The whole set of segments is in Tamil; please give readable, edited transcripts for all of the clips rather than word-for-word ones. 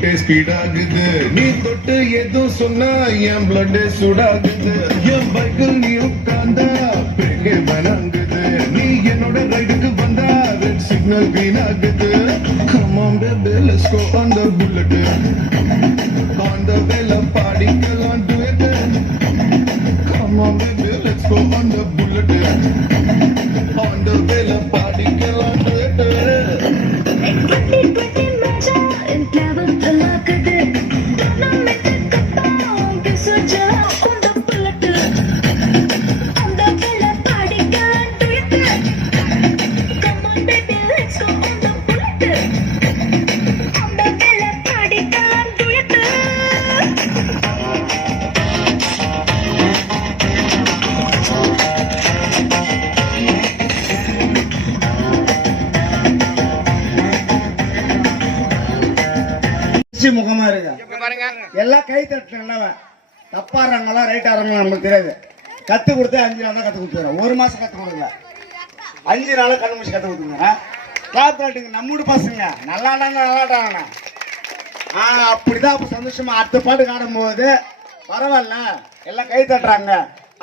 ஹார்ட் ஸ்பீட் ஆகுது நீ தொட்டு எதுவும் சொன்னா என் பிளட் சூடாகுது என் பைக்கில் நீ உட்கார்ந்தா பெருகே வணங்குது நீ என்னோட ரைடுக்கு வந்தா ரெட் சிக்னல் green ஆகுது come on baby let's go on the bullet on the vela பாடிக்கலாம் duet come on baby let's go on the bullet on the vela பாடிக்கலாம் duet முகமா இருக்கு எல்லாம் கை தட்டுல தப்பாடுறாங்களா ரைட் ஆறாங்களா நமக்கு தெரியாது. கத்து கொடுத்து 5 நாள் தான் கத்து கொடுத்துறோம். 1 மாசம் கத்து கொடுங்க, 5 நாள் கண்ணு முடிச்சு கத்து கொடுத்துங்க. கிளாப் தட்டுங்க நம்மூடு பசங்க நல்லாட்டாங்க. அப்படிதான் அப்ப சந்தோஷமா அடுத்த பாட்டு ஆடும்போது பரவாயில்ல எல்லாம் கை தட்டுறாங்க.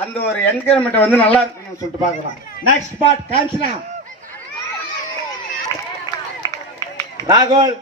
அந்த ஒரு என்கரேஜ்மெண்ட் வந்து நல்லா இருக்குன்னு சொல்லிட்டு பாக்கலாம். நெக்ஸ்ட் பார்ட் காஞ்சனா ராகுல்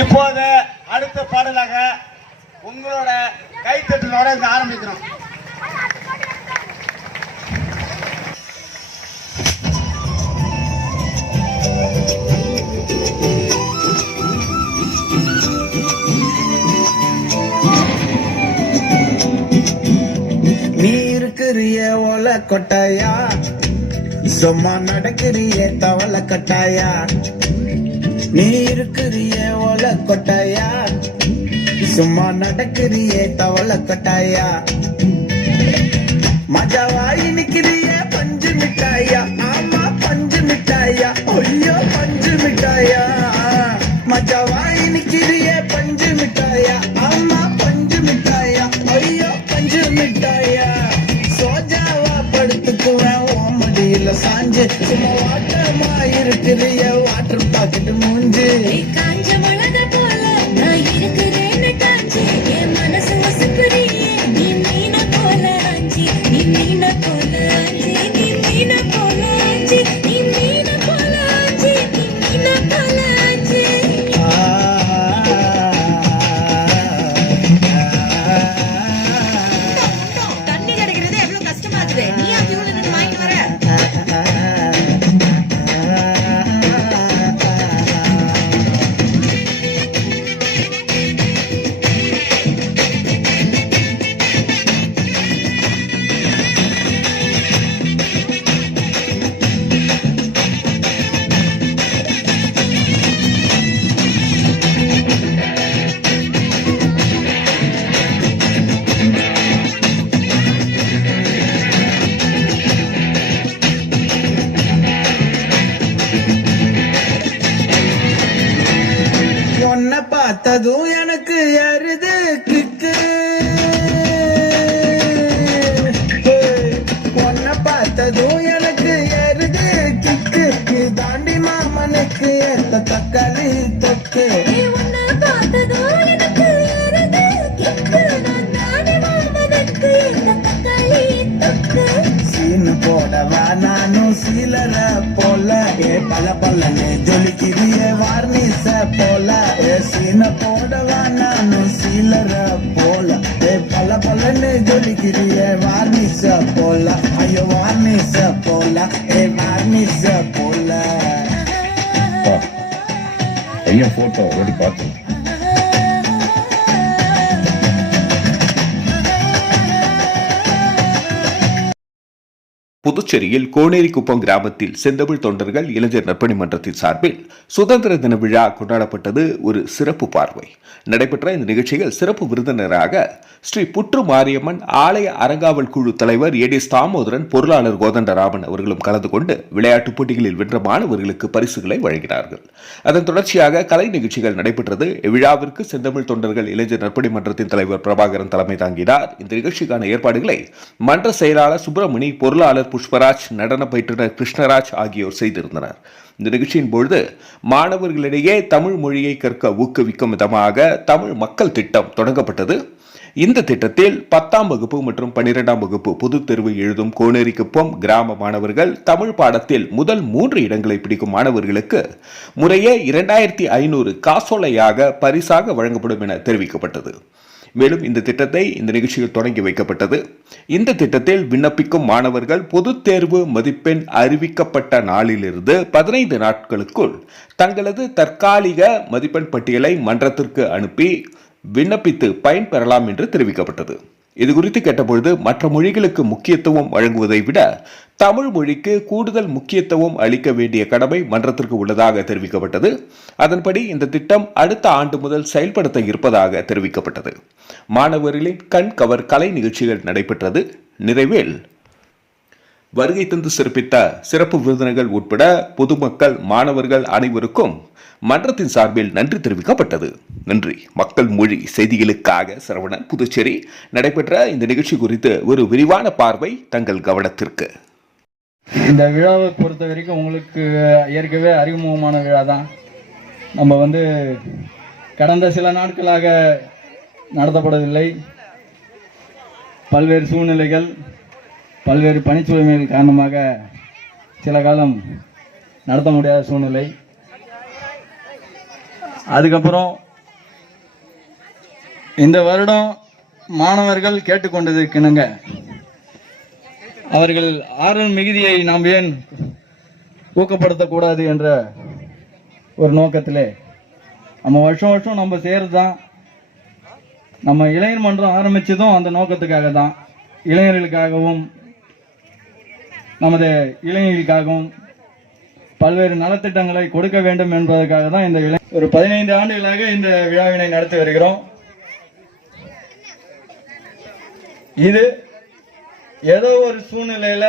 இப்போது அடுத்த பாடலாக உங்களோட கைத்தட்டலோட இங்க ஆரம்பிக்கிறோம். நீ இருக்கிறிய ஓலை கொட்டாயா, சும்மா நடக்கிறிய தவளை கட்டாயா. நீ இருக்கிறிய ஓலை கொட்டாயா, சும்மா நடக்கிறிய தவளை கட்டாயா. மஜாவாய் நிக்கிறிய பஞ்சு மிட்டாயா, ஆமா பஞ்சு மிட்டாயா, ஐயோ பஞ்சு மிட்டாயா. மஜாவாய் நிக்கிறிய பஞ்சு மிட்டாயா, ஆமா பஞ்சு மிட்டாயா, ஐயோ பஞ்சு மிட்டாயா. சோஜாவா படுத்துக்குவேன் ஓமடியில சாஞ்சு, சும்மா வாட்டமா இருக்கிறிய வாட்டர் பாக்கெட் மூஞ்சு. காஞ்ச மழை போல நான் இருக்கிறேன்னு காஞ்சி, என் மனசு வசுக்குறியே நீ மீன போல ஆஞ்சி, நீ மீன போல ஆஞ்சி, நீ மீன போல ஆஞ்சி, நீ மீன போல ஆஞ்சி, நீ மீன போல ஆஞ்சி. தண்ணி கிடைக்கிறது எவ்வளவு கஷ்டமா இருக்குது, நீ அப்படி உள்ள நின்று வாங்கிட்டு வர. உன்னை பார்த்ததும் எனக்கு ஏறுது கிக்கு. உன்னை பார்த்ததும் எனக்கு ஏறுது கிக்கு. நீ தாண்டி மாமனுக்கு ஏத்த தக்காளி தொக்கு. உன்னை பார்த்ததோ எனக்கு ஏறுது கிக்கு, நான் தானே மாமனுக்கு இந்த தக்காளி தொக்கு. சீனு போடவா நானும் சீலர போல, ஏ பல பல்லன்னு ஜொலிக்கிறிய வார்னிச போல. ஏ சீன போடவா நானும் சீலர போல, ஏ பல பல்லன்னு ஜொலிக்கிறிய வார்னிச போல. ஐயோ வார்னிச போல, ஏ வார்னிச போல. பையன் போட்டோ ஓடி பார்த்தேன். புதுச்சேரியில் கோனேரிக்குப்பம் கிராமத்தில் செந்தமிழ் தொண்டர்கள் இளைஞர் நற்பணி மன்றத்தின் சார்பில் சுதந்திர தின விழா கொண்டாடப்பட்டது ஒரு சிறப்பு பார்வை. நடைபெற்ற இந்த நிகழ்ச்சியில் சிறப்பு விருந்தினராக ஸ்ரீ புற்று மாரியம்மன் ஆலய அறங்காவல் குழு தலைவர் ஏடிஎஸ் தாமோதரன், பொருளாளர் கோதண்டராமன் அவர்களும் கலந்து கொண்டு விளையாட்டுப் போட்டிகளில் வென்ற மாணவர்களுக்கு பரிசுகளை வழங்கினார்கள். அதன் தொடர்ச்சியாக கலை நிகழ்ச்சிகள் நடைபெற்றது. இவ்விழாவிற்கு செந்தமிழ் தொண்டர்கள் இளைஞர் நற்பணி மன்றத்தின் தலைவர் பிரபாகரன் தலைமை தாங்கினார். இந்த நிகழ்ச்சிக்கான ஏற்பாடுகளை மன்ற செயலாளர் சுப்பிரமணி, பொருளாளர் புஷ்பராஜ், நடன பயிற்றுனர் கிருஷ்ணராஜ் ஆகியோர் செய்திருந்தனர். இந்த நிகழ்ச்சியின் பொழுது மாணவர்களிடையே தமிழ் மொழியை கற்க ஊக்குவிக்கும் விதமாக தமிழ் மக்கள் திட்டம் தொடங்கப்பட்டது. இந்த திட்டத்தில் 10ஆம் வகுப்பு மற்றும் 12ஆம் வகுப்பு பொதுத் தேர்வு எழுதும் கோனேரிக்குப்பம் கிராம மாணவர்கள் தமிழ் பாடத்தில் முதல் 3 இடங்களை பிடிக்கும் மாணவர்களுக்கு முறையே 2500 காசோலையாக பரிசாக வழங்கப்படும் என தெரிவிக்கப்பட்டது. மேலும் இந்த திட்டத்தை இந்த நிகழ்ச்சியில் தொடங்கி வைக்கப்பட்டது. இந்த திட்டத்தில் விண்ணப்பிக்கும் மாணவர்கள் பொதுத் தேர்வு மதிப்பெண் அறிவிக்கப்பட்ட நாளிலிருந்து 15 நாட்களுக்குள் தங்களது தற்காலிக மதிப்பெண் பட்டியலை மன்றத்திற்கு அனுப்பி விண்ணப்பித்து பயன்பெறலாம் என்று தெரிவிக்கப்பட்டது. இதுகுறித்து கேட்டபொழுது மற்ற மொழிகளுக்கு முக்கியத்துவம் வழங்குவதை விட தமிழ் மொழிக்கு கூடுதல் முக்கியத்துவம் அளிக்க வேண்டிய கடமை மன்றத்திற்கு உள்ளதாக தெரிவிக்கப்பட்டது. அதன்படி இந்த திட்டம் அடுத்த ஆண்டு முதல் செயல்படுத்த இருப்பதாக தெரிவிக்கப்பட்டது. மாணவர்களின் கண் கவர் கலை நிகழ்ச்சிகள் நடைபெற்றது. நிறைவில் வருகை தந்து சிறப்பித்த சிறப்பு விருந்தினர்கள் உட்பட பொதுமக்கள், மாணவர்கள் அனைவருக்கும் மன்றத்தின் சார்பில் நன்றி தெரிவிக்கப்பட்டது. நன்றி. மக்கள் மொழி செய்திகளுக்காக சரவணன், புதுச்சேரி. நடைபெற்ற இந்த நிகழ்ச்சி குறித்து ஒரு விரிவான பார்வை தங்கள் கவனத்திற்கு. இந்த விழாவை பொறுத்த வரைக்கும் உங்களுக்கு ஏற்கனவே அறிமுகமான விழா தான். நம்ம கடந்த சில நாட்களாக நடத்தப்படவில்லை. பல்வேறு சூழ்நிலைகள், பல்வேறு பணிச்சுமைகள் காரணமாக சில காலம் நடத்த முடியாத சூழ்நிலை. அதுக்கப்புறம் இந்த வருடம் மாணவர்கள் கேட்டுக்கொண்டதற்கிணங்க அவர்கள் ஆர்வம் மிகுதியை நாம் ஏன் ஊக்கப்படுத்தக்கூடாது என்ற ஒரு நோக்கத்திலே நம்ம வருஷம் வருஷம் நம்ம செய்கிறது தான். நம்ம இளைஞர் மன்றம் ஆரம்பித்ததும் அந்த நோக்கத்துக்காக தான். இளைஞர்களுக்காகவும் நமது இளைஞர்களுக்காகவும் பல்வேறு நலத்திட்டங்களை கொடுக்க வேண்டும் என்பதற்காக தான் இந்த ஒரு 15 ஆண்டுகளாக இந்த விழாவினை நடத்தி வருகிறோம். இது ஏதோ ஒரு சூழ்நிலையில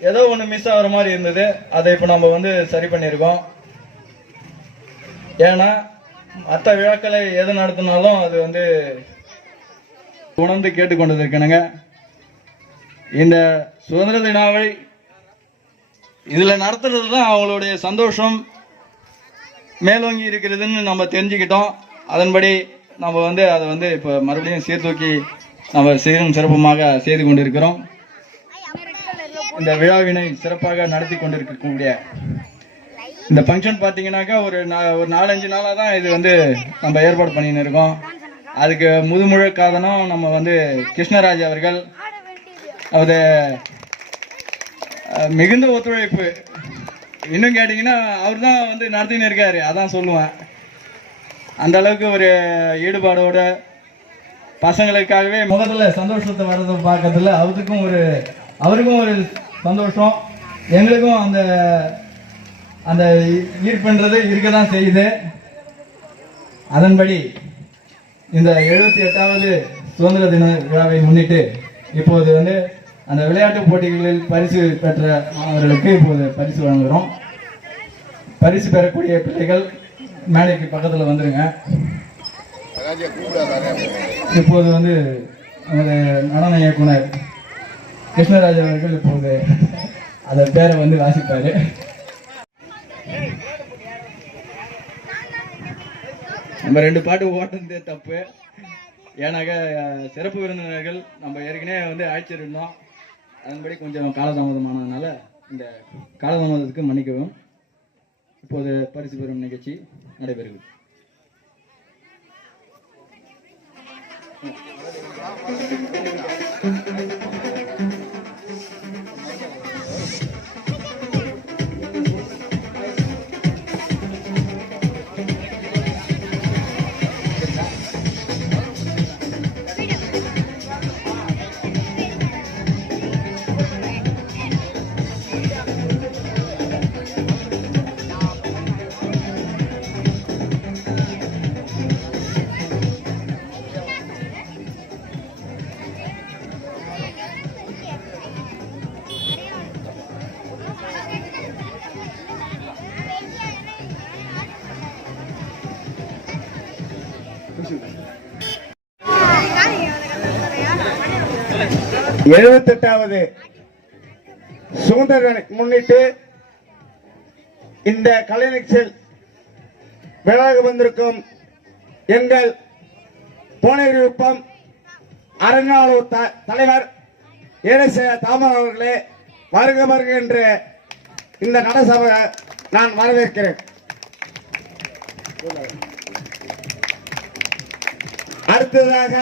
ஏதோ ஒன்று மிஸ் ஆகிற மாதிரி இருந்தது. அதை இப்போ நம்ம வந்து சரி பண்ணியிருக்கோம். ஏன்னா மற்ற விழாக்களை எது நடத்தினாலும் அது வந்து உணர்ந்து கேட்டுக்கொண்டிருக்கணுங்க. இந்த சுதந்திர தினாவை இதில் நடத்துறது தான் அவங்களுடைய சந்தோஷம் மேலோங்கி இருக்கிறதுன்னு நம்ம தெரிஞ்சுக்கிட்டோம். அதன்படி நம்ம வந்து அதை வந்து இப்போ மறுபடியும் சீர்தூக்கி நம்ம சீரும் சிறப்புமாக செய்து கொண்டிருக்கிறோம். இந்த விழாவினை சிறப்பாக நடத்தி கொண்டிருக்கக்கூடிய இந்த ஃபங்க்ஷன் பார்த்தீங்கன்னாக்கா ஒரு 4-5 நாளாக தான் இது வந்து நம்ம ஏற்பாடு பண்ணின்னு இருக்கோம். அதுக்கு முழு காரணம் நம்ம வந்து கிருஷ்ணராஜ் அவர்கள் அது மிகுந்த ஒத்துழைப்பு. இன்னும் கேட்டிங்கன்னா அவர் தான் வந்து நடத்தின்னு இருக்காரு. அதான் சொல்லுவேன். அந்த அளவுக்கு ஒரு ஈடுபாடோட பசங்களுக்காகவே முதல்ல சந்தோஷத்தை வர்றதை பார்க்கறதுல அவருக்கும் ஒரு சந்தோஷம், எங்களுக்கும் அந்த அந்த ஈர்ப்புன்றது இருக்க தான் செய்யுது. அதன்படி இந்த 78வது சுதந்திர தின விழாவை முன்னிட்டு இப்போது வந்து அந்த விளையாட்டு போட்டிகளில் பரிசு பெற்ற மாணவர்களுக்கு இப்போது பரிசு வழங்குகிறோம். பரிசு பெறக்கூடிய பிள்ளைகள் மேடைக்கு பக்கத்தில் வந்துருங்க. இப்போது வந்து நமது நடன இயக்குனர் கிருஷ்ணராஜ் அவர்கள் இப்போது அந்த பேரை வந்து வாசிப்பாரு. நம்ம 2 பாட்டு ஓட்டுறதே தப்பு. ஏன்னாக்க சிறப்பு விருந்தினர்கள் நம்ம ஏற்கனவே வந்து அழைச்சிருந்தோம். அதன்படி கொஞ்சம் காலதாமதமானதுனால இந்த காலதாமதத்துக்கு மன்னிக்கவும். இப்போது பரிசு பெறும் நிகழ்ச்சி நடைபெறுகிறது. எழுபத்தெட்டாவது சுதந்திர தினத்தை முன்னிட்டு இந்த கலை நிகழ்ச்சியில் விழாவுக்கு வந்திருக்கும் எங்கள் போனவிருப்பம் அறங்காவலூர் தலைவர் ஏழச தாமர் அவர்களே வருக வருக என்று இந்த நடசபை நான் வரவேற்கிறேன். அடுத்ததாக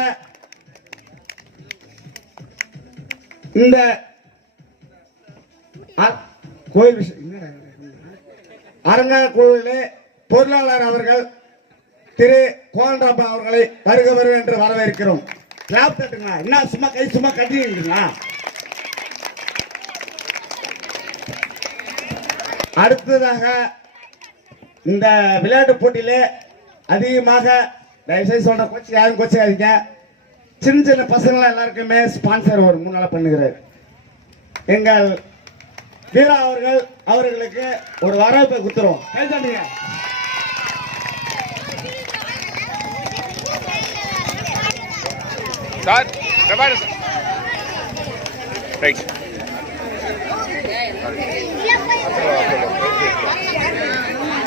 இந்த கோயில் அரங்க கோயிலே பொருளாளர் அவர்கள் திரு கோல்ராபா அவர்களை வருக வருக என்று வரவேற்கிறோம். கிளாப் தட்டுங்களா, என்ன சும்மா கை சும்மா கட்டிங்களா. அடுத்ததாக இந்த விளையாட்டு போட்டியிலே அதிகமாக தயவுசெய்து சொல்ற கோச்சு யாரும் கோச்சிக்காதீங்க. சின்ன சின்ன பசங்களாம் எல்லாருக்குமே ஸ்பான்சர் ஒரு 3 நாளா பண்ணுகிறார். எங்கள் வீரா அவர்களுக்கு ஒரு வரவேற்பை கொடுத்துருவோம். கைதாண்டிங்க. Sir Prabhakar right.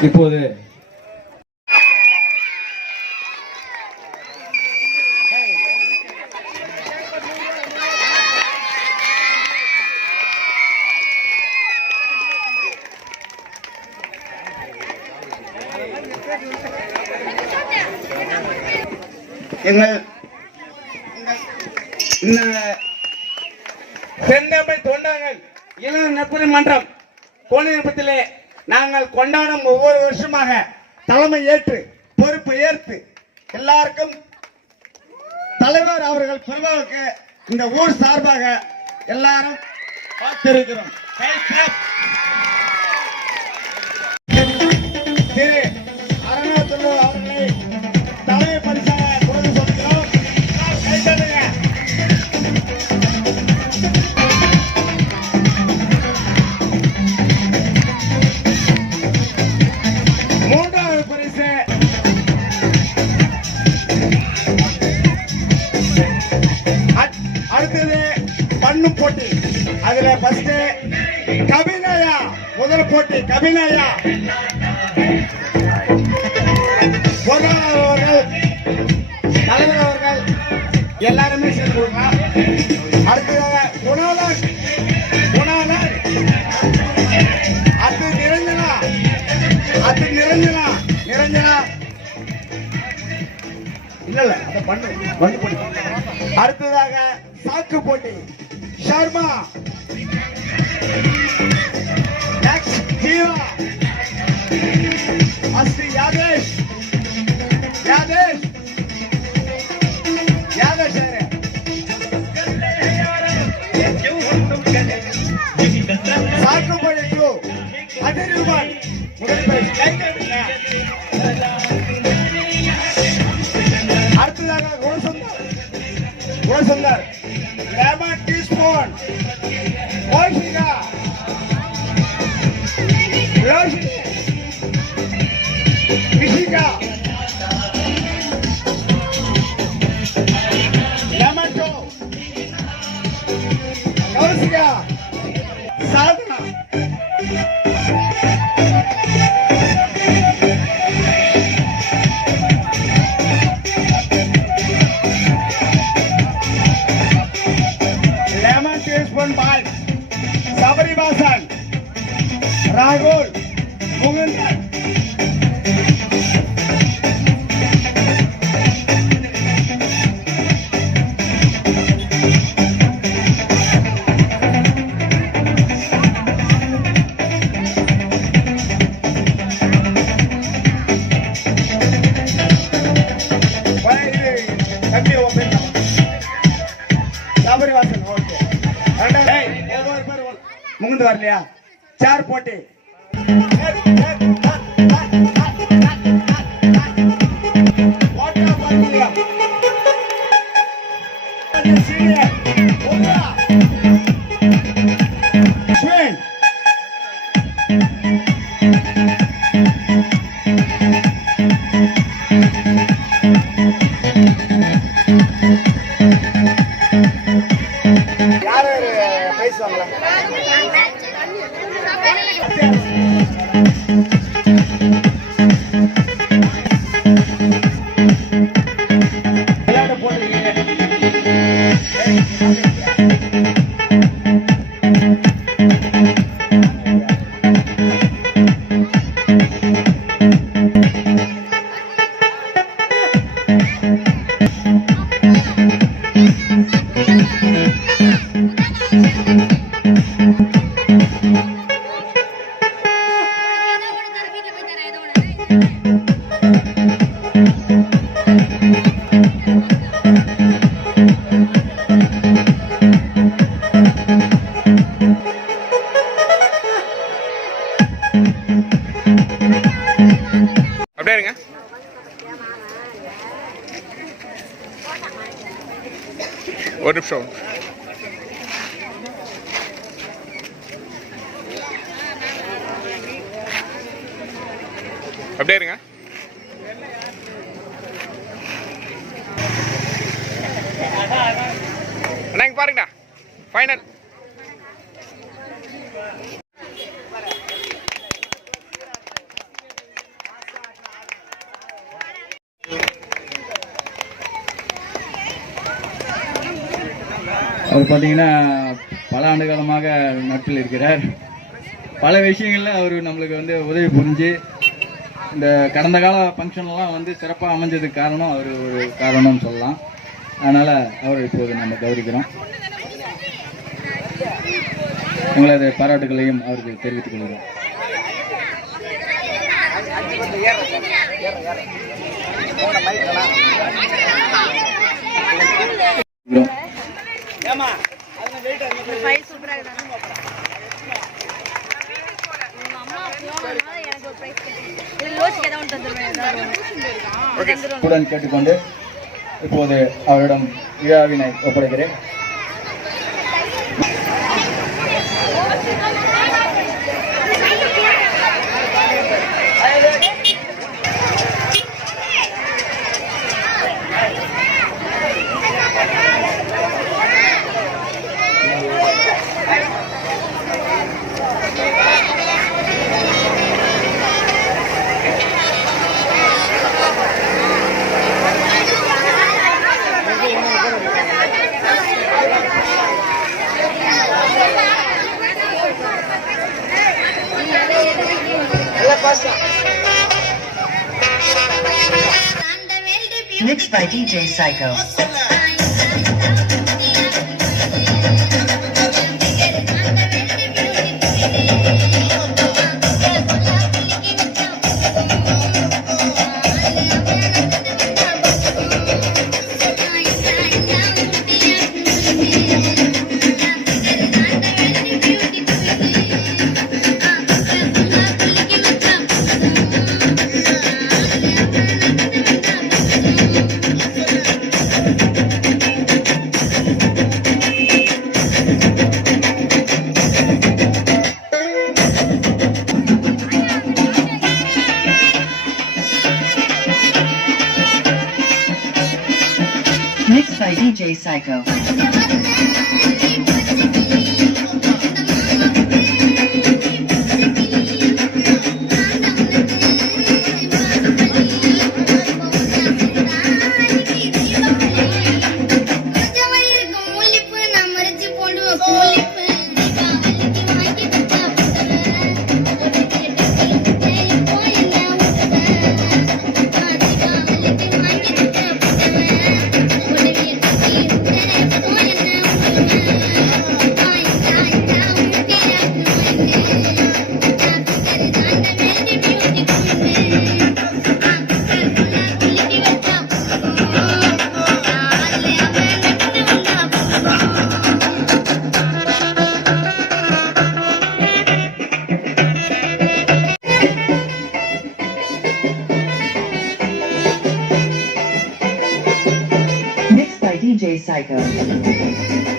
இப்போது எங்கள் இந்த செந்தமிழ் தொண்டர்கள் இளம் நற்பணி மன்றம் கோணியப்பத்திலே நாங்கள் கொண்டாடும் ஒவ்வொரு வருஷமாக தலைமை ஏற்று பொறுப்பு ஏற்று எல்லாருக்கும் தலைவர் அவர்கள் பெருமாவுக்கு இந்த ஊர் சார்பாக எல்லாரும் பார்த்திருக்கிறோம். திரு அருணாச்சல அவர்களை தலைமை பரிசாக கொடுத்து சொல்கிறோம். கை தட்டுங்க. மூன்றாவது பரிசு அடுத்தது பண்ணு போட்டி. அதுல ஃபர்ஸ்ட் கபிலயா முதல் போட்டி. கபிலயா பொருளாளர் தலைவர் அவர்கள் எல்லாருமே சேர்ந்து கொடுக்கலாம். அடுத்ததாக குணாளர் அது நிரஞ்சனா நிரஞ்சனா இல்ல அத பண்ணு போட்டி. அடுத்ததாக சாக்கு போட்டி. சர்மா நெக்ஸ்ட் ஜீவா அஸ்தி யாதேஷ் சாக்கு போட்டி 2 அதிர்வான் முதல் பரிசு. அடுத்ததாக Gunasundar lemon teaspoon. Roshini Vishika lemon டோ கௌசிகா சாதனா. லெமன் டீஸ்பூன் பால் சபரிவாசன் ராகுல் முகுந்தன். சபரிவாசன் ஓகே. ஒவ்வொரு பேர் முகுந்து வரலையா? சார் போட்டி. யாரு பிரைஸ் வாங்கலாம்? விளையாட போட்டுருக்கீங்க. அப்படியே இருங்க. ஒரு நிமிஷம். அப்படியே இருங்க. அண்ணா இங்க பாருங்கண்ணா, ஃபைனல். அவர் பார்த்தீங்கன்னா பல ஆண்டு காலமாக நட்பில் இருக்கிறார். பல விஷயங்களில் அவர் நம்மளுக்கு வந்து உதவி புரிஞ்சு இந்த கடந்த கால ஃபங்க்ஷன்லாம் வந்து சிறப்பாக அமைஞ்சதுக்கு காரணம் அவர் ஒரு காரணம்னு சொல்லலாம். அதனால் அவரை இப்போது நம்ம கௌரவிக்கிறோம். எங்களது பாராட்டுகளையும் அவருக்கு தெரிவித்துக் கொள்கிறோம். உடன் கேட்டுக்கொண்டு இப்போது அவரிடம் விழாவினை ஒப்படைக்கிறேன். Mixed by DJ Psycho. Mixed by DJ Psycho. Mixed by DJ Psycho.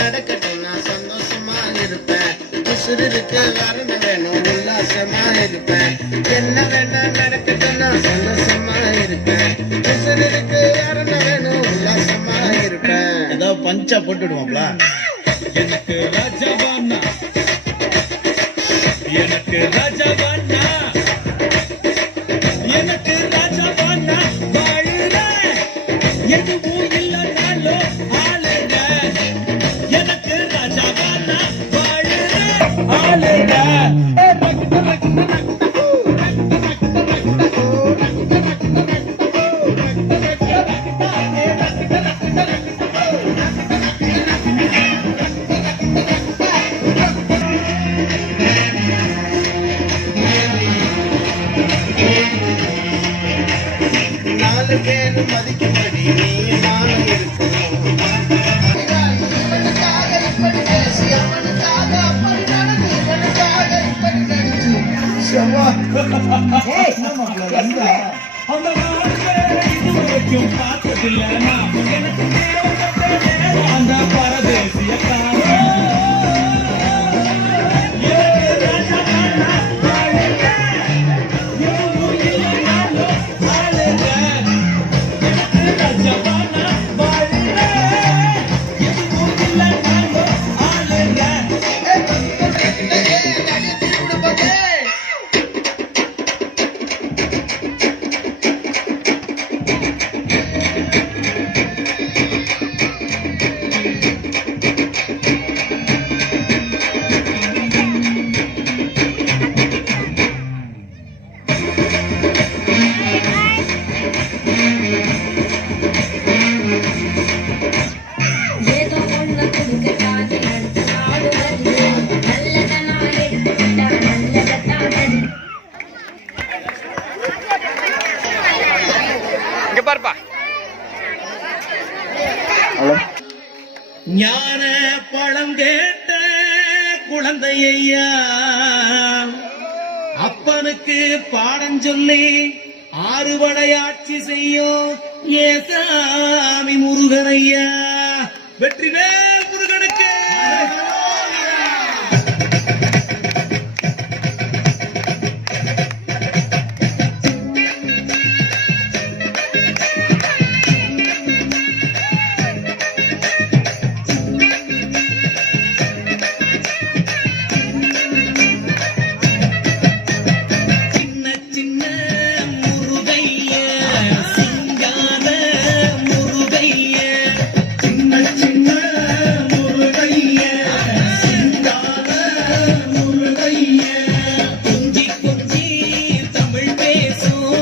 நடக்கட்டும் நான் சந்தோஷமா இருப்பேன். உசுருக்கு வரண வேணும் உல்லாசமா இருப்பேன். என்ன வேணா நடக்கட்டும் நான் சந்தோஷமா இருப்பேன். உசுருக்கு வரண வேணும் உல்லாசமா இருப்பேன். ஏதாவது பஞ்சா போட்டுடுவோம்ல. எனக்கு ராஜாவானா, எனக்கு ராஜாவானா, எனக்கு ராஜாவானா வாழுற எதுவும் இல்லைனாலும் ஆளுங்க. எனக்கு ராஜாவானா வாழுற ஆளுங்க. மதிக்கும்படி நீ நானும் இருக்கணும். ஏதோ ஒண்ணு கொடுக்கத்தானே அடுத்த நாடு வருது நல்லதனா எடுத்துக்கிட்டா நல்லதத்தான் இங்க பாருப்பா. ஞான பழம் கேட்ட குழந்தையா அப்பனுக்கு பாடம் சொல்லி ஆறுபடையாட்சி செய்யும் ஏசாமி முருகனையா. வெற்றிவேல் முருகனுக்கு. சின்ன சின்ன முருகையா சிங்கார முருகையா சின்ன சின்ன முருகையா சிங்கார முருகையா கொஞ்சி கொஞ்சி தமிழ் பேசும்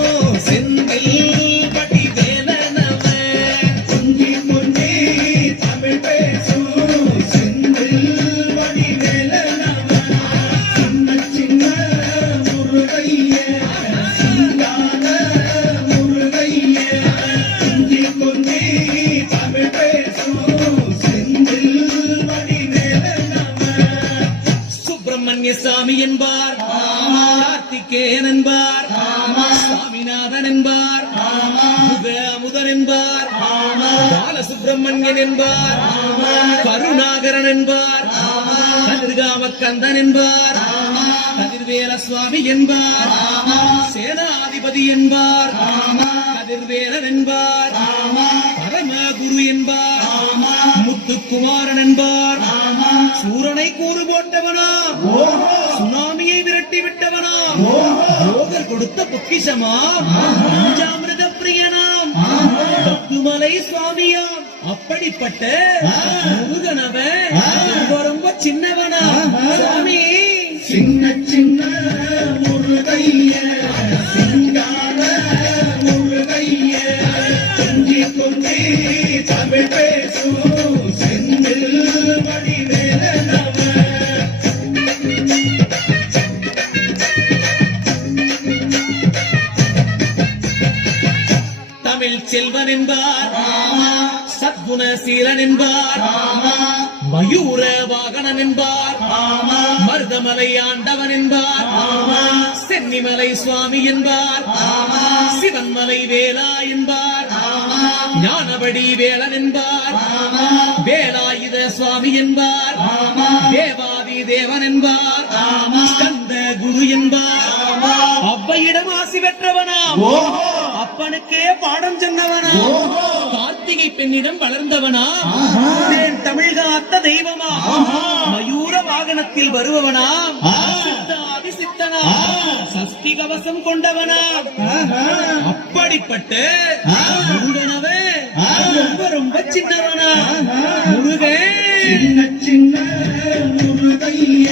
செந்தில் படி வேலனவன் கொஞ்சி கொஞ்சி தமிழ் பேசும் செந்தில் படி வேலனவன் சின்ன சின்ன முருகையா சிங்கார முருகையா கொஞ்சி கொஞ்சி தமிழ் பேசும் செந்தில் படி வேலனவன் சுப்பிரமணிய சாமி என்பார் கார்த்திகேயன் என்பார் சாமிநாதன் என்பார் அமுதன் என்பார் பாலசுப்பிரமணியன் என்பார் கருணாகரன் என்பார் கதிர்காம கந்தன் என்பார் கதிர்வேல சுவாமி என்பார் சேனாதிபதி என்பார் கதிர்வேலன் என்பார் பரமகுரு என்பார் முத்துக்குமாரன் என்பார் சூரனை கூறு போட்டவனா சுனாமியை விரட்டி விட்டவனா யோகர் கொடுத்த பொக்கிஷமா பஞ்சாமிரத பிரியனாம் பத்துமலை சுவாமியாம் அப்படிப்பட்ட முருகனவன் ரொம்ப ரொம்ப சின்னவனா சுவாமி சின்ன சின்ன முருகைய சிங்கார முருகைய கொஞ்சி கொஞ்சி தமிழ் பேசும் செந்தில் வழி வேலனவன் தமிழ் செல்வன் என்பார் சத்குணசீலன் என்பார் மயூர வாகனன் என்பார் மருதமலை ஆண்டவன் என்பார் சென்னிமலை சுவாமி என்பார் சிவன்மலை வேலா என்பார் ஞானபடி வேலன் என்பார் வேலாயுத சுவாமி என்பார் தேவாதி தேவன் என்பார் ஸ்கந்த குரு என்பார் அவ்வையிடம் ஆசி பெற்றவனா அப்பனுக்கே பாடம் சொன்னவனா கார்த்திகை பெண்ணிடம் வளர்ந்தவனா என் தமிழ்காத்த தெய்வமா மயூர வாகனத்தில் வருபவனா சித்தாதி சித்தனா சஷ்டி கவசம் கொண்டவனா அப்படிப்பட்ட முருகனவே ரொம்ப ரொம்ப சின்னவனா முருகன் சின்ன சின்ன முருகைய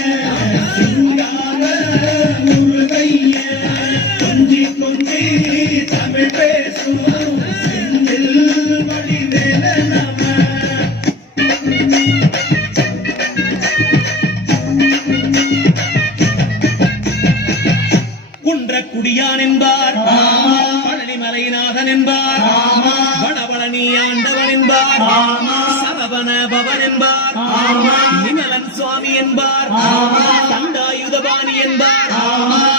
சிங்கார முருகைய கொஞ்சி கொஞ்சி தமிழ் பேசும் செந்தில் வழி வேலனவன் குன்றக்குடியான் என்பார் பழனிமலைநாதன் என்பார் என்பார், சரவண பவன் என்பார், நிமலன் சுவாமி என்பார், தண்டாயுதபாணி என்பார்,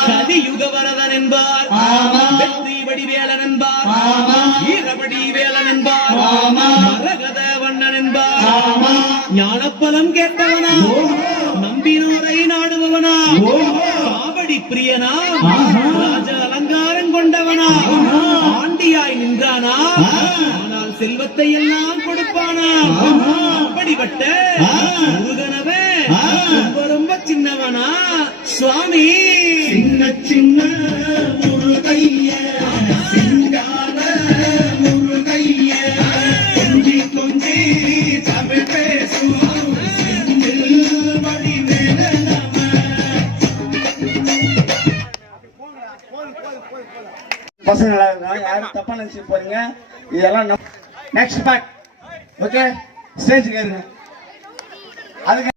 கலியுக வரதன் என்பார், வெற்றி வடிவேலன் என்பார், வீரபடி வேலன் என்பார், மரகத வண்ணன் என்பார், ஞானப்பலம் கேட்டவனா, நம்பினோரை நாடுபவனா, காவடி பிரியனா, ராஜ அலங்காரம் கொண்டவனா, ஆண்டியாய் நின்றானா, ஆனால் செல்வத்தை எல்லாம் கொடுப்பானா, அப்படிப்பட்ட முருகனவன் ரொம்ப ரொம்ப சின்னவனா சுவாமி. சின்ன சின்ன முருகைய சிங்கார முருகைய கொஞ்சி கொஞ்சி தமிழ் பேசும் பசங்க நல்லா இருக்காங்க, யாரும் தப்பா நினைச்சு போறீங்க. இதெல்லாம் நெக்ஸ்ட் பேக். ஓகே, ஸ்டேஜுக்கு ஏறுங்க. அதுக்கு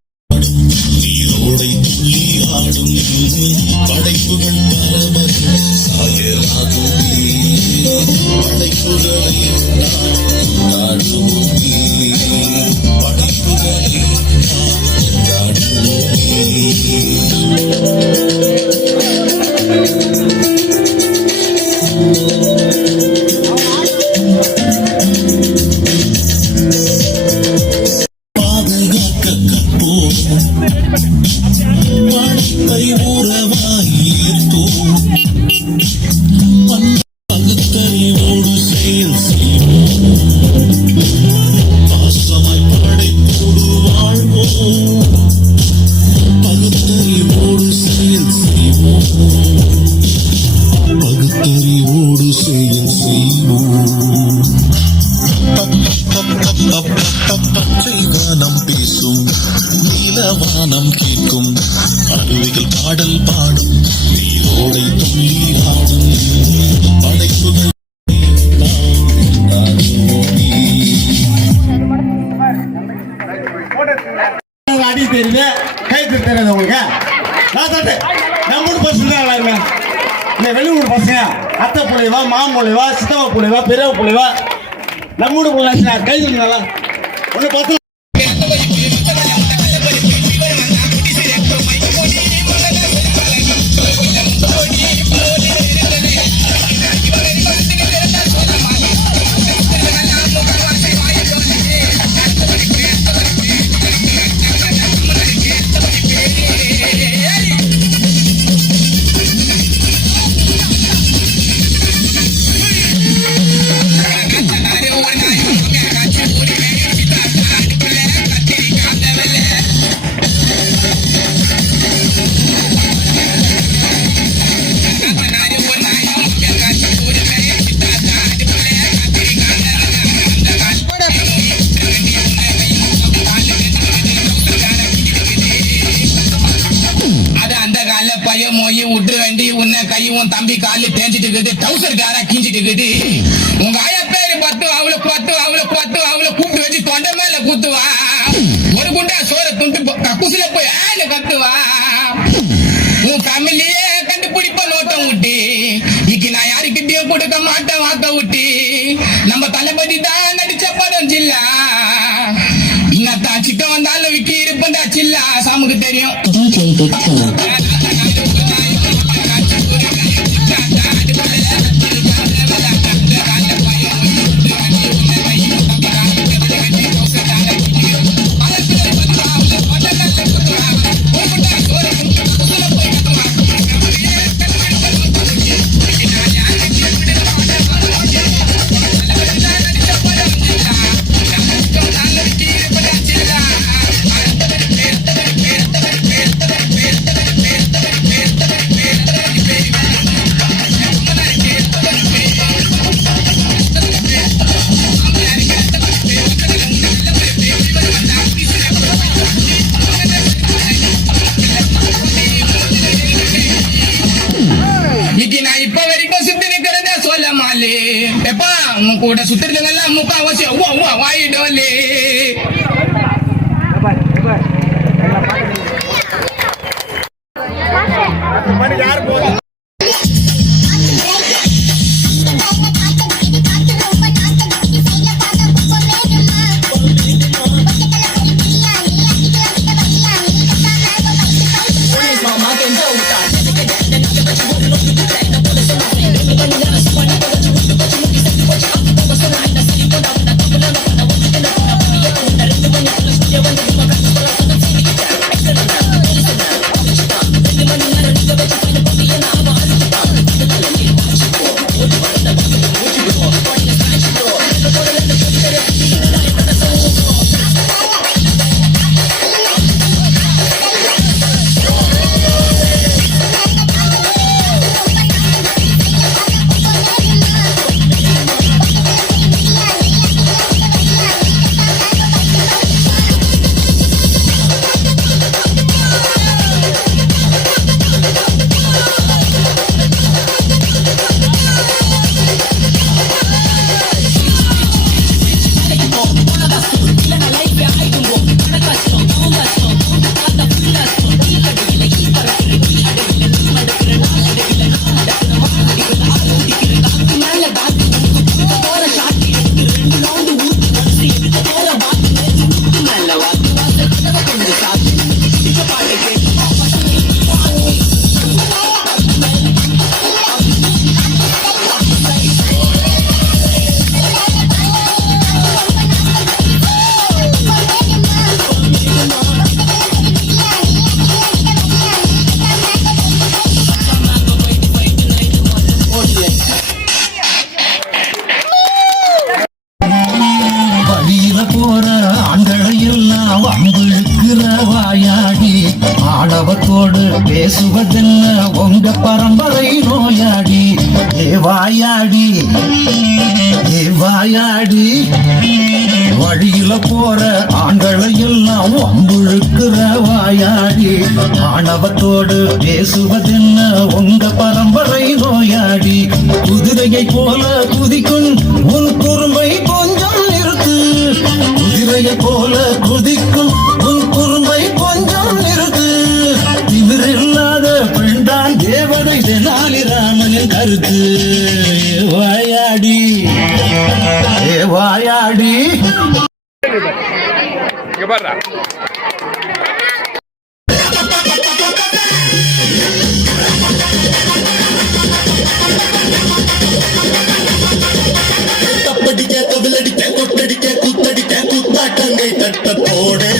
பச்சைவானம் பேசும் நீலவானம் கேட்கும் அருவிகள் பாடல் பாடும் நீரோடை துள்ளி ஆடும் படைப்புகள் அடி தெரியுது, கை தெரியாது உங்களுக்கு. நான் தட்டு நம்ம ஊர் பசங்க தான் எல்லாருமே. இந்த வெளியூர் பசங்க அத்தை பிள்ளைவா, மாமன் பிள்ளைவா, சித்தவா பிள்ளைவா, பெரியவா பிள்ளைவா, நம்ம ஊர் பிள்ளை கை தெரியுங்களா ஒன்று பார்த்து. விட்டு வேண்டி உன்னை கையும் தம்பி காலு தேஞ்சிட்டு இருக்குது, டவுசர் காரா கிஞ்சிட்டு இருக்குது. உங்க ஆயா பேரு பத்து அவளை கூப்பிட்டு வச்சு தொண்டை மேல குத்துவா. ஒரு குண்டா சோற துண்டு கக்குசில போய் ஆயில கத்துவா. உன் கம்மிலேயே கண்டுபிடிப்ப நோட்டம் விட்டு இக்கு நான் யாருக்கிட்டயும் கொடுக்க மாட்டேன் வாக்க விட்டு. நம்ம தளபதி தான் நடிச்ச படம் ஜில்லா. இன்னத்தான் சிக்க வந்தாலும் விக்கி இருப்பா சில்லா சாமுக்கு தெரியும். கூட சுத்திருக்கெல்லாம் முக்காவாசி வாயிடோலே. யாரு போதும் வழியில போற ஆண்களை எல்லாம் வம்பிழுக்கிற வாயாடி ஆணவத்தோடு பேசுவதென்ன உங்க பரம்பரை நோயாடி ஏ வாயாடி ஏ வாயாடி வழியில போற ஆண்களை எல்லாம் வம்பிழுக்கிற வாயாடி ஆணவத்தோடு பேசுவதென்ன உங்க பரம்பரை நோயாடி குதிரையை போல குதிக்கும் உன் பொறுமை கொஞ்சம் நிறுத்து குதிரையை போல குதிக்கும் உன் பொறுமை கொஞ்சம் நிறுத்து இவரில்லாத பெண்தான் தேவதை தெனாலிராமனின் கருத்து ஏ வாயாடி ஏ வாயாடி தப்படிக்க கவிலடிக்க கொட்டடிக்க குத்தடிக்க குத்தாட்டங்கை தட்ட போடு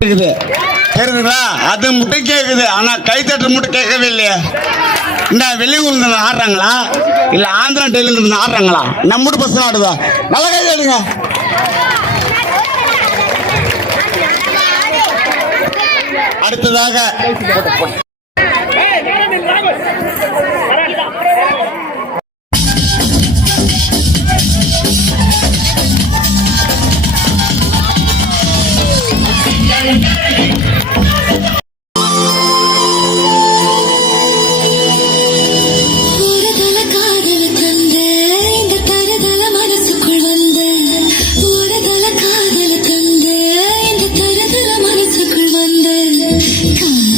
கேக்குதுங்களா? அது மட்டும் கேக்குது, ஆனா கைத்தட்டு மட்டும் கேட்கவே இல்லையா? இந்த வெளியூர்ல இருந்து ஆடுறாங்களா இல்ல ஆந்திரா டெல்லியில இருந்து ஆடுறாங்களா? நம்ம பசங்க ஆடுதா? நல்லா கை தட்டுங்க. அடுத்ததாக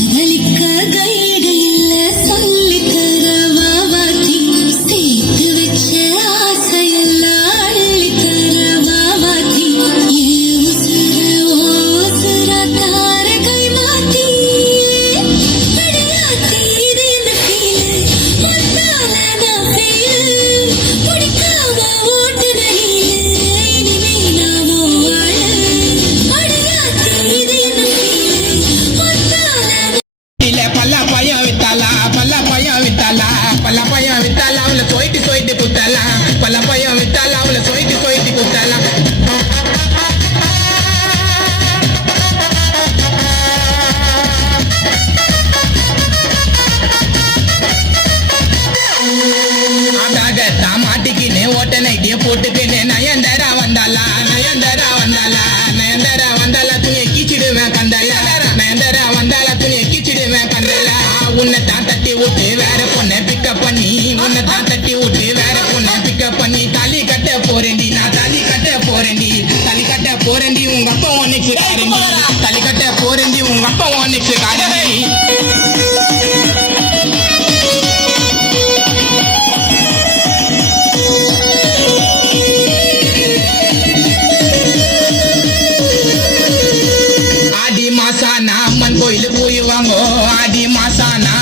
காதலிக்க உன்னால நான் feel. பிடிக்காம ஓட்டுதையில் இனிமே நான் உன் ஆளு. அடியாத்தி இது என்ன feel. உன்னால இல்ல பல்ல பையன் வித்தாலா அவளை சொயிட்டு குத்தாலா பல்ல பையன் வித்தாலா அவளை சொயிட்டு குத்தாலா மாட்டிக்கினே ஓட்ட நைட்டிய போட்டுக்கினே நயன்தரா வந்தாலா துணியை கீச்சிடுவேன் கந்தலா நயன்தரா வந்தாலா துணியை கீச்சிடுவேன் கந்தலா உன்னை தான் தட்டி விட்டு வேற பொண்ணை பிக்கப் பண்ணி தாலி கட்ட போறேன்டி நான் தாலி கட்ட போறேன்டி உங்க அப்பா ஒன்னைக்கு தாலி கட்ட போறேன்டி உங்க அப்பா ஒன்னைக்கு காரணி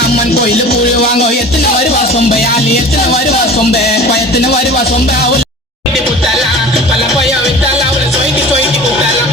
அம்மன் கோயிலு போயிடுவாங்கோ எத்தனை வருவா சொம்ப அவள் குத்தாலா பல பையன் வித்தாலா அவளை சொயிட்டு குத்தாலா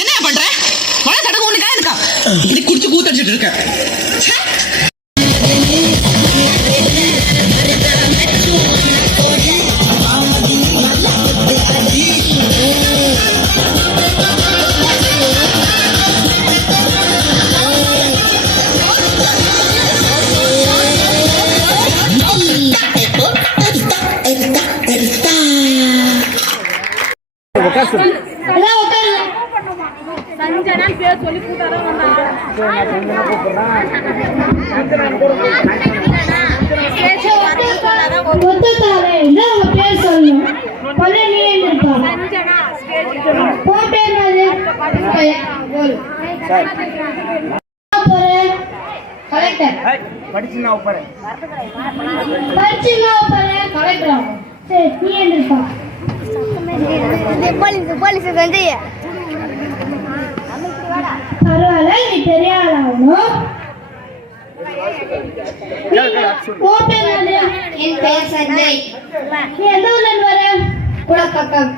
என்ன பண்ற வள கடக்கு ஒண்ணு இருக்கா இது குடிச்சு கூத்தடிச்சிட்டு இருக்க பரவாயில்ல நீ பெரிய ஆளாகணும். என் பெயர் சஞ்சய். நீ எந்த ஊர்ல இருந்து வர? குளப்பக்கம்.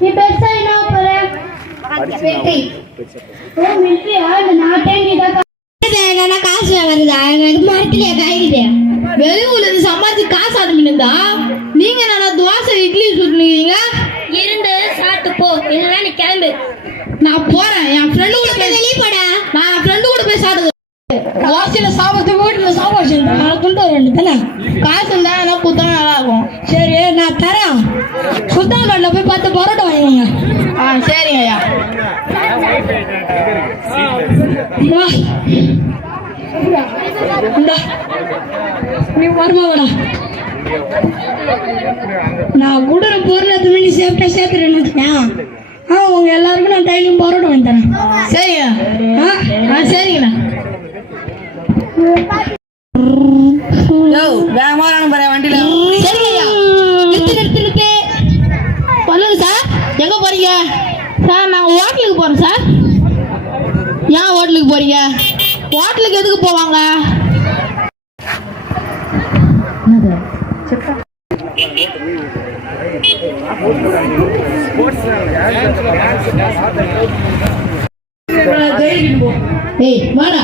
நீ பெருசா என்ன போற? மிலிட்டரி. ஓ மிலிட்டரியா? இந்த நாட்டே நீதான் காசு வருதா? எனக்கு மரத்திலே காய்க்குது. வெளியூர்ல இருந்து சம்பாதிச்சு காசு அனுப்பினா நீங்க நல்லா தோசை இட்லி சுட்டுனீங்க. இருந்து சாப்பிட்டு போ, இல்லைன்னா நீ கிளம்பு. நான் போறேன். என் ஃப்ரெண்டு கூட போய் வெளியே போடா. நான் என் ஃப்ரெண்டு கூட போய் சாப்பிடுவேன். தோசையில சாப்பிட்டு வீட்டுல சாப்பாடு நான் கொண்டு வரேன் தானே. காசு இருந்தா குத்தா நல்லா இருக்கும். சரி நான் தரேன். சுத்தாங்கல்ல போய் 10 பரோட்டா வாங்கிக்கோங்க. சரிங்க ஐயா. நீ வருமாடா. நான் கூடுற பொருள் எத்தனை மணி சேஃப்டா சேர்த்துறேன்னு உங்க எல்லாருக்கும் நான் டைலும் பரோட்டா வாங்கி தரேன். சரிங்க. சரிங்கண்ணா. வண்டியில நிறுத்து. சொல்லுங்க சார், எங்க போறீங்க? சார் நாங்கள் ஹோட்டலுக்கு போகிறோம் சார். ஏன் ஹோட்டலுக்கு போறீங்க? ஹோட்டலுக்கு எதுக்கு போவாங்க? ஏய் வாடா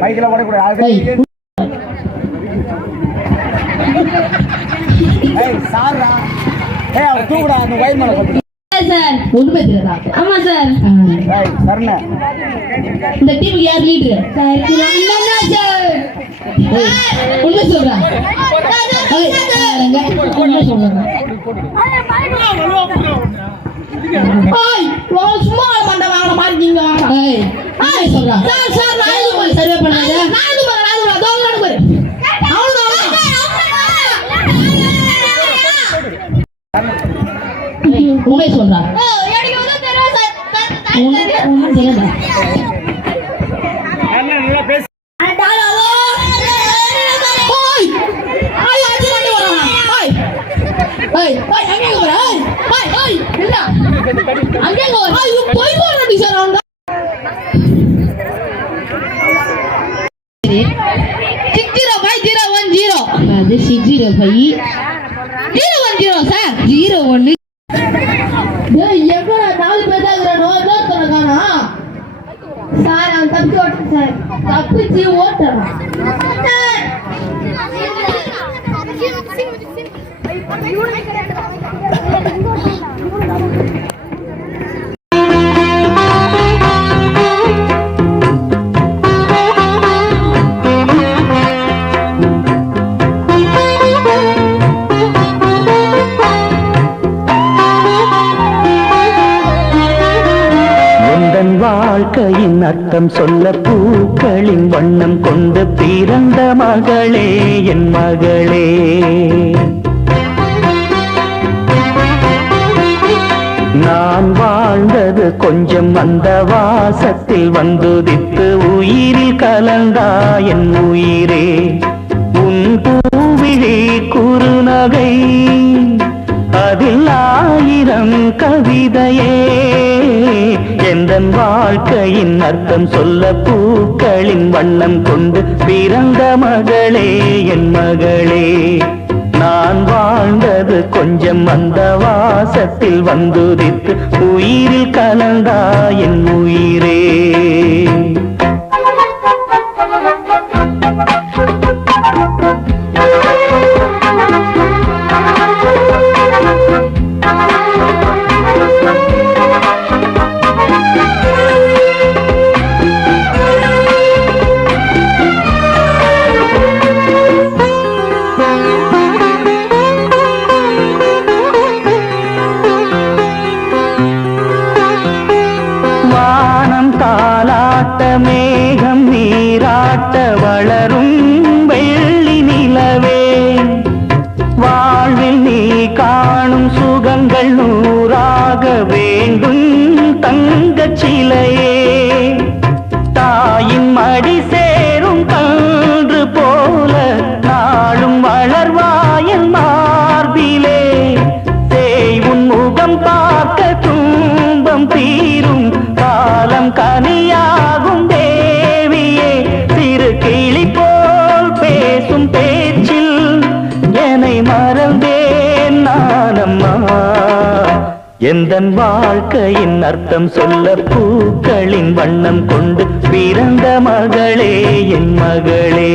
பைக்கில் ஓடக்கூடாது. சார்ரா அவன் தூக்குடா அந்த வயிறு மேலே கொண்டு சார். ஒன்றுமே தெரியாதா? ஆமா சார். சரண இந்த டீமுக்கு யார் லீடர்? உண்மை சொல்றேன். உண்மை சொல்றேன். சும்மா பண்ற மாட்டீங்க. சொல்றேன் சார். நான் சர்வே பண்ணாங்க. உண்மை சொல்றா. சார் அவன் தப்பிச்சு ஓட்டுறேன் சார். தப்பிச்சு ஓட்டுறான். வாழ்க்கையின் அர்த்தம் சொல்ல பூக்களின் வண்ணம் கொண்டு பிறந்த மகளே என் மகளே. நான் வாழ்ந்தது கொஞ்சம் அந்த வாசத்தில் வந்துதித்து உயிரில் கலந்தா என் உயிரே. உன் பூவிழி குறுநகை அதில் 1000 கவிதையே. எந்தன் வாழ்க்கையின் அர்த்தம் சொல்ல பூக்களின் வண்ணம் கொண்டு பிறந்த மகளே என் மகளே. நான் வாழ்ந்தது கொஞ்சம் அந்த வாசத்தில் வந்துதித்து உயிரில் கலந்தா என் உயிரே. மேகம் நீராட்ட வளரும் வெள்ளி நிலவே. வாழ்வில் நீ காணும் சுகங்கள் 100ஆக வேண்டும் தங்கச் சிலையே. தாயின் மடி சேரும் கன்று போல நாளும் வளர்வாயன் மார்பிலே. செய்வும் முகம் பார்க்க துன்பம் தீரும் காலம் கனியாகும் தேவியே. சிறு கிளி போல் பேசும் பேச்சில் என்னை மறந்தேன் நானம்மா. எந்தன் வாழ்க்கையின் அர்த்தம் சொல்ல பூக்களின் வண்ணம் கொண்டு பிறந்த மகளே என் மகளே.